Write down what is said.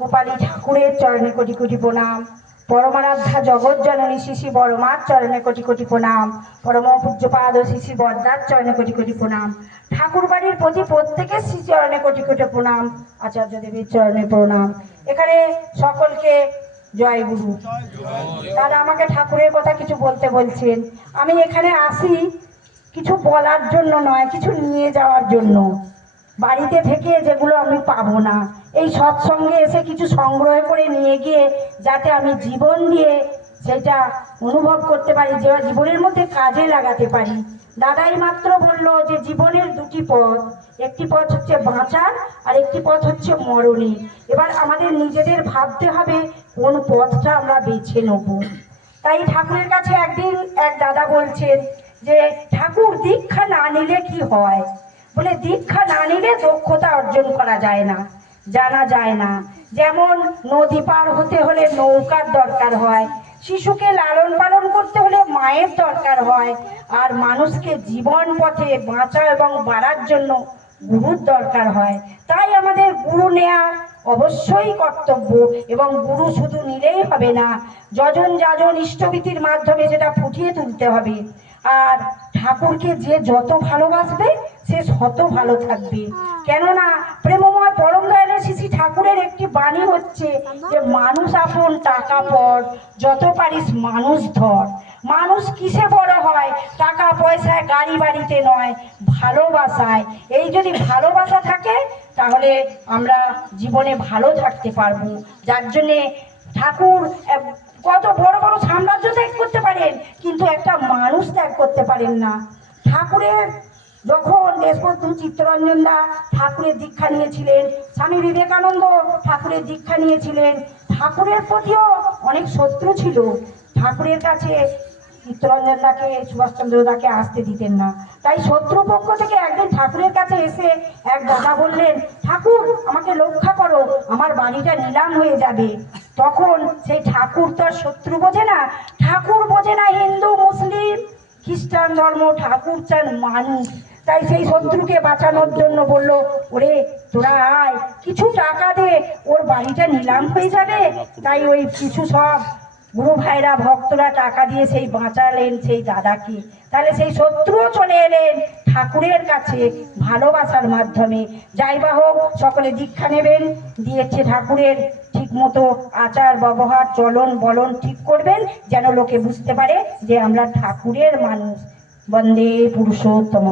গোপালী ঠাকুরের চরণে কোটি কোটি প্রণাম। পরমারাধ্যা জগৎ জননী শ্রী শ্রী বড়মার চরণে কোটি কোটি প্রণাম। পরম পূজ্যপাদ শ্রী শ্রী বরদার চরণে কোটি কোটি প্রণাম। ঠাকুর বাড়ির প্রতি প্রত্যেকের শ্রী চরণে কোটি কোটি প্রণাম। আচার্য দেবীর চরণে প্রণাম। এখানে সকলকে জয় গুরু। দাদা আমাকে ঠাকুরের কথা কিছু বলতে বলছেন। আমি এখানে আসি কিছু বলার জন্য নয়, কিছু নিয়ে যাওয়ার জন্য। বাড়িতে থেকে যেগুলো আমি পাবো না, এই সৎসঙ্গে এসে কিছু সংগ্রহ করে নিয়ে গিয়ে যাতে আমি জীবন দিয়ে সেটা অনুভব করতে পারি, যে জীবনের মধ্যে কাজে লাগাতে পারি। দাদাই মাত্র বললো যে জীবনের দুটি পথ, একটি পথ হচ্ছে বাঁচার আর একটি পথ হচ্ছে মরণের। এবার আমাদের নিজেদের ভাবতে হবে কোন পথটা আমরা বেছে নেব। তাই ঠাকুরের কাছে একদিন এক দাদা বলছেন যে ঠাকুর দীক্ষা না নিলে কি হয়? বলে দীক্ষা না নিলে দক্ষতা অর্জন করা যায় না, জানা যায় না। যেমন নদী পার হতে হলে নৌকার দরকার হয়, শিশুকে লালন পালন করতে হলে মায়ের দরকার হয়, আর মানুষকে জীবন পথে বাঁচা এবং বাড়ার জন্য গুরুর দরকার হয়। তাই আমাদের গুরু নেওয়া অবশ্যই কর্তব্য, এবং গুরু শুধু নিলেই হবে না, যজন যাজন ইষ্টভীতির মাধ্যমে সেটা ফুটিয়ে তুলতে হবে। আর ঠাকুরকে যে যত ভালোবাসবে সে শত ভালো থাকবে। কেননা প্রেমময় পরম দয়ালের শ্রী ঠাকুরের একটি বাণী হচ্ছে যে মানুষ আপন টাকা পর, যত পারিস মানুষ ধর। মানুষ কিসে বড় হয়? টাকা পয়সায়, গাড়ি বাড়িতে নয়, ভালোবাসায়। এই যদি ভালোবাসা থাকে তাহলে আমরা জীবনে ভালো থাকতে পারবো। যার জন্যে ঠাকুর কত বড় বড় সাম্রাজ্য ত্যাগ করতে পারেন, কিন্তু একটা মানুষ ত্যাগ করতে পারেন না। ঠাকুরের যখন দেশবন্ধু চিত্তরঞ্জন দা ঠাকুরের দীক্ষা নিয়েছিলেন, স্বামী বিবেকানন্দ ঠাকুরের দীক্ষা নিয়েছিলেন, ঠাকুরের প্রতিও অনেক শত্রু ছিল। ঠাকুরের কাছে চিত্তরঞ্জন দাকে, সুভাষচন্দ্র দাকে আসতে দিতেন না। তাই শত্রুপক্ষ থেকে একদিন ঠাকুরের কাছে এসে এক দাদা বললেন, ঠাকুর আমাকে রক্ষা করো, আমার বাড়িটা নিলাম হয়ে যাবে। তখন সেই ঠাকুর তো আর শত্রু বোঝে না, ঠাকুর বোঝে না হিন্দু মুসলিম খ্রিস্টান ধর্ম, ঠাকুর চান মানুষ। তাই সেই শত্রুকে বাঁচানোর জন্য বলল, ওরে তোরা আয়, কিছু টাকা দে, ওর বাড়িটা নিলাম হয়ে যাবে। তাই ওই কিছু সব গুরু ভাইরা ভক্তরা টাকা দিয়ে সেই বাঁচালেন সেই দাদাকে। তাহলে সেই শত্রুও চলে এলেন ঠাকুরের কাছে ভালোবাসার মাধ্যমে। যাই বা হোক, সকলে দীক্ষা নেবেন, দিয়েছে ঠাকুরের ঠিক মতো আচার ব্যবহার চলন বলন ঠিক করবেন, যেন লোকে বুঝতে পারে যে আমরা ঠাকুরের মানুষ। বন্দে পুরুষোত্তম।